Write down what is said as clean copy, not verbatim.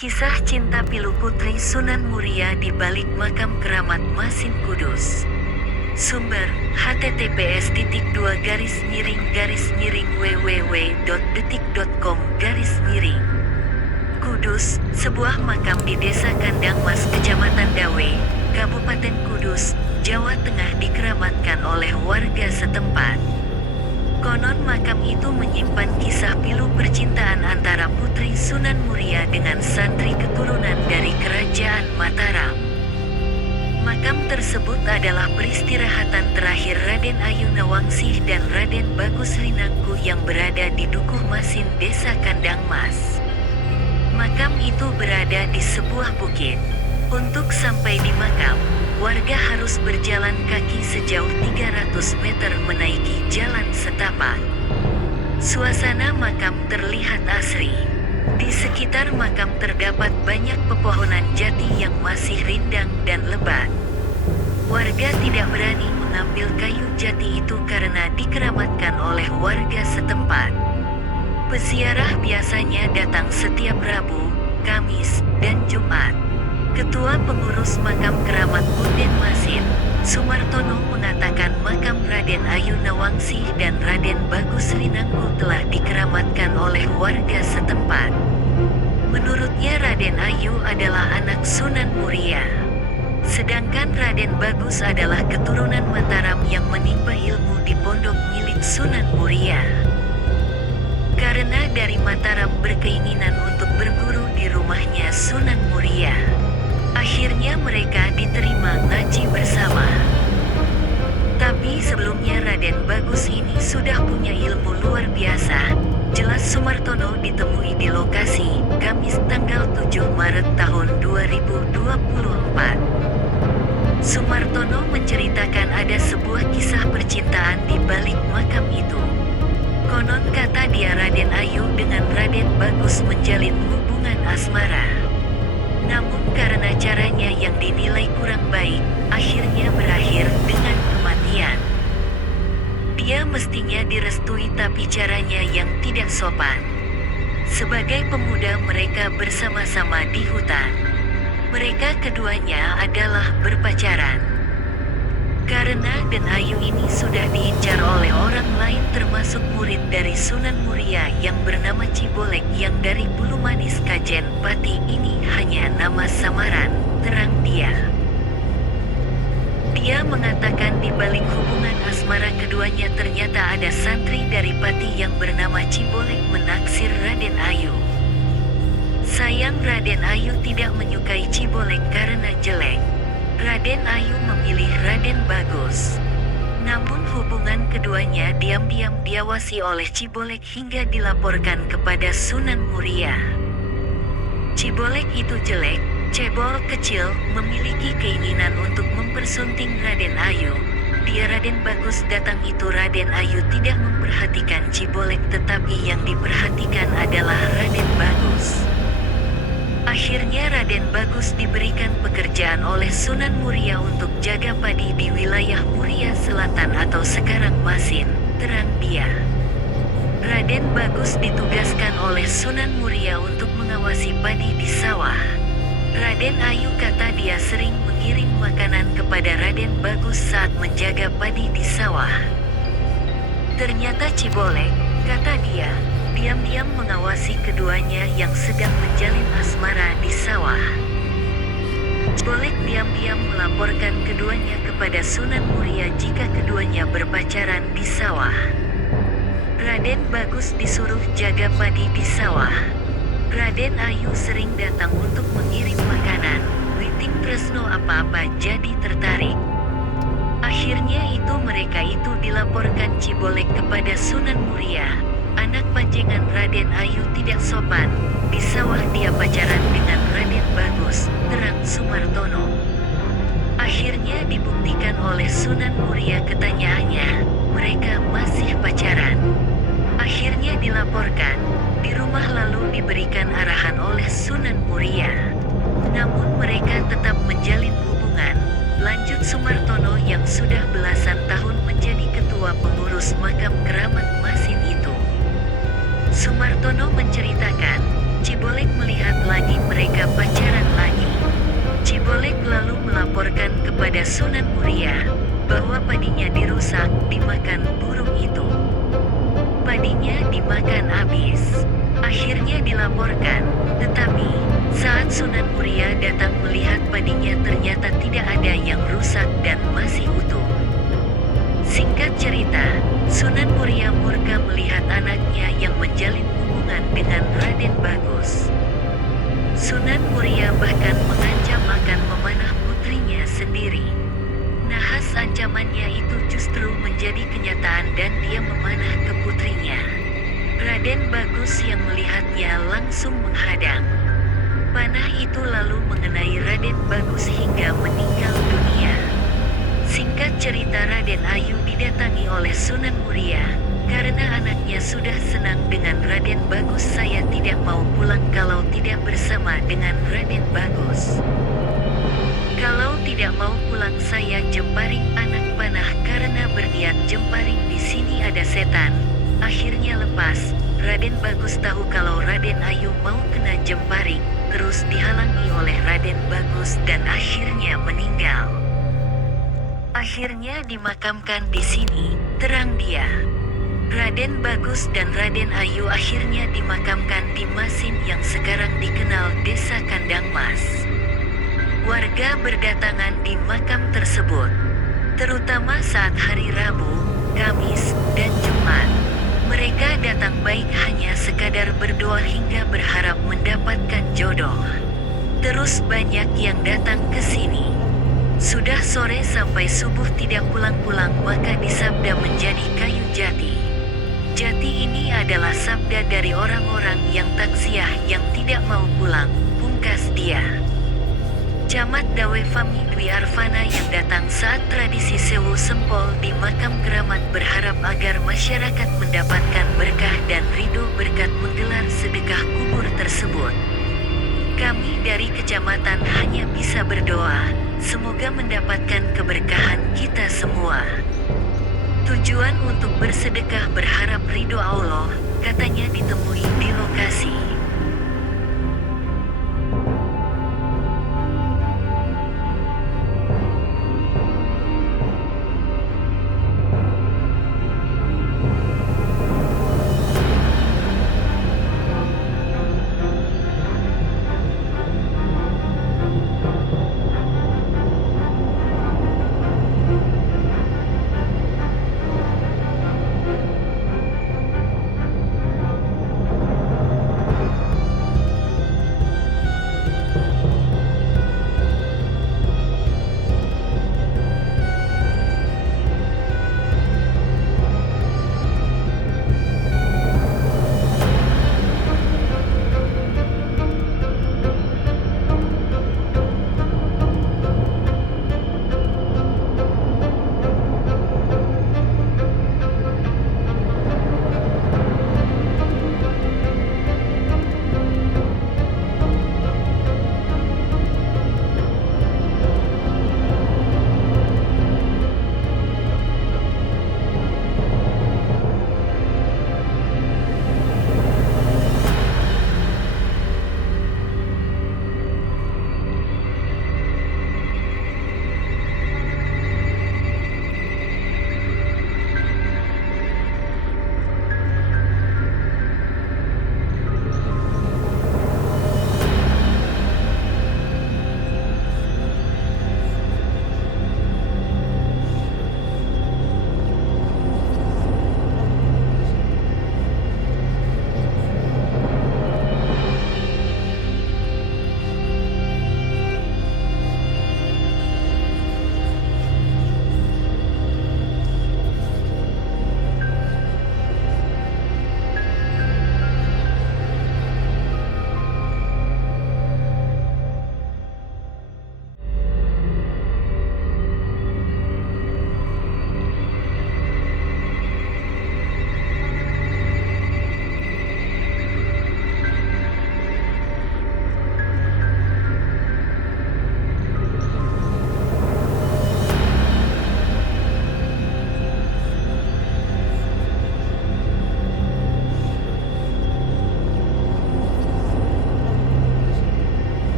Kisah cinta pilu putri Sunan Muria di balik makam keramat Masin Kudus. Sumber https://www.detik.com/. Kudus, sebuah makam di Desa Kandang Mas, Kecamatan Dawe, Kabupaten Kudus, Jawa Tengah dikeramatkan oleh warga setempat. Konon makam itu menyimpan kisah pilu percintaan antara putri Sunan Muria dengan santri keturunan dari Kerajaan Mataram. Makam tersebut adalah peristirahatan terakhir Raden Ayu Nawangsih dan Raden Bagus Rinangku yang berada di Dukuh Masin, Desa Kandang Mas. Makam itu berada di sebuah bukit. Untuk sampai di makam, warga harus berjalan kaki sejauh 300 meter menaiki jalan setapak. Suasana makam terlihat asri. Di sekitar makam terdapat banyak pepohonan jati yang masih rindang dan lebat. Warga tidak berani mengambil kayu jati itu karena dikeramatkan oleh warga setempat. Peziarah biasanya datang setiap Rabu, Kamis, dan Jumat. Ketua Pengurus Makam Keramat Punden Masin, Sumartono, mengatakan makam Raden Ayu Nawangsih dan Raden Bagus Rinangku telah dikeramatkan oleh warga setempat. Menurutnya Raden Ayu adalah anak Sunan Muria. Sedangkan Raden Bagus adalah keturunan Mataram yang menimba ilmu di pondok milik Sunan Muria. Karena dari Mataram berkeinginan untuk berguru di rumahnya Sunan Muria, akhirnya mereka diterima ngaji bersama. Tapi sebelumnya Raden Bagus ini sudah punya ilmu luar biasa, jelas Sumartono ditemui di lokasi, Kamis tanggal 7 Maret tahun 2024. Sumartono menceritakan ada sebuah kisah percintaan di balik makam itu. Konon kata dia Raden Ayu dengan Raden Bagus menjalin hubungan asmara. Namun karena caranya yang dinilai kurang baik, akhirnya berakhir dengan kematian. Dia mestinya direstui tapi caranya yang tidak sopan. Sebagai pemuda mereka bersama-sama di hutan. Mereka keduanya adalah berpacaran. Karena Den Ayu ini sudah diincar oleh orang lain termasuk murid dari Sunan Muria yang bernama Cibolek yang dari Bulu Manis Kajen Pati, ini hanya nama samaran, terang dia. Dia mengatakan di balik hubungan asmara keduanya ternyata ada santri dari Pati yang bernama Cibolek menaksir Raden Ayu. Sayang Raden Ayu tidak menyukai Cibolek karena jelek. Raden Ayu memilih Raden Bagus. Namun hubungan keduanya diam-diam diawasi oleh Cibolek hingga dilaporkan kepada Sunan Muria. Cibolek itu jelek, cebol, kecil, memiliki keinginan untuk mempersunting Raden Ayu. Dia Raden Bagus datang itu Raden Ayu tidak memperhatikan Cibolek tetapi yang diperhatikan adalah Raden Bagus. Akhirnya Raden Bagus diberikan pekerjaan oleh Sunan Muria untuk jaga padi di wilayah Muria Selatan atau sekarang Masin, terang dia. Raden Bagus ditugaskan oleh Sunan Muria untuk mengawasi padi di sawah. Raden Ayu kata dia sering mengirim makanan kepada Raden Bagus saat menjaga padi di sawah. Ternyata Cibolek, kata dia, diam-diam mengawasi keduanya yang sedang menjalin asmara di sawah. Cibolek diam-diam melaporkan keduanya kepada Sunan Muria jika keduanya berpacaran di sawah. Raden Bagus disuruh jaga padi di sawah. Raden Ayu sering datang untuk mengirim makanan, witing tresno apa-apa jadi tertarik. Akhirnya mereka itu dilaporkan Cibolek kepada Sunan Muria. Anak panjenengan Raden Ayu tidak sopan, di sawah dia pacaran dengan Raden Bagus, terang Sumartono. Akhirnya dibuktikan oleh Sunan Muria ketanyaannya, mereka masih pacaran. Akhirnya dilaporkan, di rumah lalu diberikan arahan oleh Sunan Muria. Namun mereka tetap menjalin hubungan, lanjut Sumartono yang sudah belasan tahun menjadi ketua pengurus makam keramat Masin itu. Sumartono menceritakan, Cibolek melihat lagi mereka pacaran lagi. Cibolek lalu melaporkan kepada Sunan Muria bahwa padinya dirusak dimakan burung itu. Padinya dimakan habis. Akhirnya dilaporkan, tetapi saat Sunan Muria datang melihat padinya ternyata tidak ada yang rusak dan masih utuh. Singkat cerita, Sunan Muria murka melihat anaknya yang menjalin hubungan dengan Raden Bagus. Sunan Muria bahkan mengancam akan memanah putrinya sendiri. Nahas ancamannya itu justru menjadi kenyataan dan dia memanah ke putrinya. Raden Bagus yang melihatnya langsung menghadang. Panah itu lalu mengenai Raden Bagus hingga meninggal dunia. Singkat cerita, Raden Ayu didatangi oleh Sunan Muria, karena anaknya sudah senang dengan Raden Bagus. Saya tidak mau pulang kalau tidak bersama dengan Raden Bagus. Kalau tidak mau pulang saya jemparing anak panah karena berniat jemparing di sini ada setan. Akhirnya lepas. Raden Bagus tahu kalau Raden Ayu mau kena jemparing, terus dihalangi oleh Raden Bagus dan akhirnya meninggal. Akhirnya dimakamkan di sini, terang dia. Raden Bagus dan Raden Ayu akhirnya dimakamkan di Masin yang sekarang dikenal Desa Kandang Mas. Warga berdatangan di makam tersebut, terutama saat hari Rabu, Kamis, dan Jumat. Mereka datang baik hanya sekadar berdoa hingga berharap mendapatkan jodoh. Terus banyak yang datang ke sini. Sudah sore sampai subuh tidak pulang-pulang, maka disabda menjadi kayu jati. Jati ini adalah sabda dari orang-orang yang taksiah yang tidak mau pulang, pungkas dia. Camat Dawe Fami Dwi Arfana yang datang saat tradisi Sewu Sempol di makam keramat berharap agar masyarakat mendapatkan berkah dan ridho berkat menggelar sedekah kubur tersebut. Kami dari kecamatan hanya bisa berdoa, semoga mendapatkan keberkahan kita semua. Tujuan untuk bersedekah berharap ridho Allah, katanya ditemui di lokasi.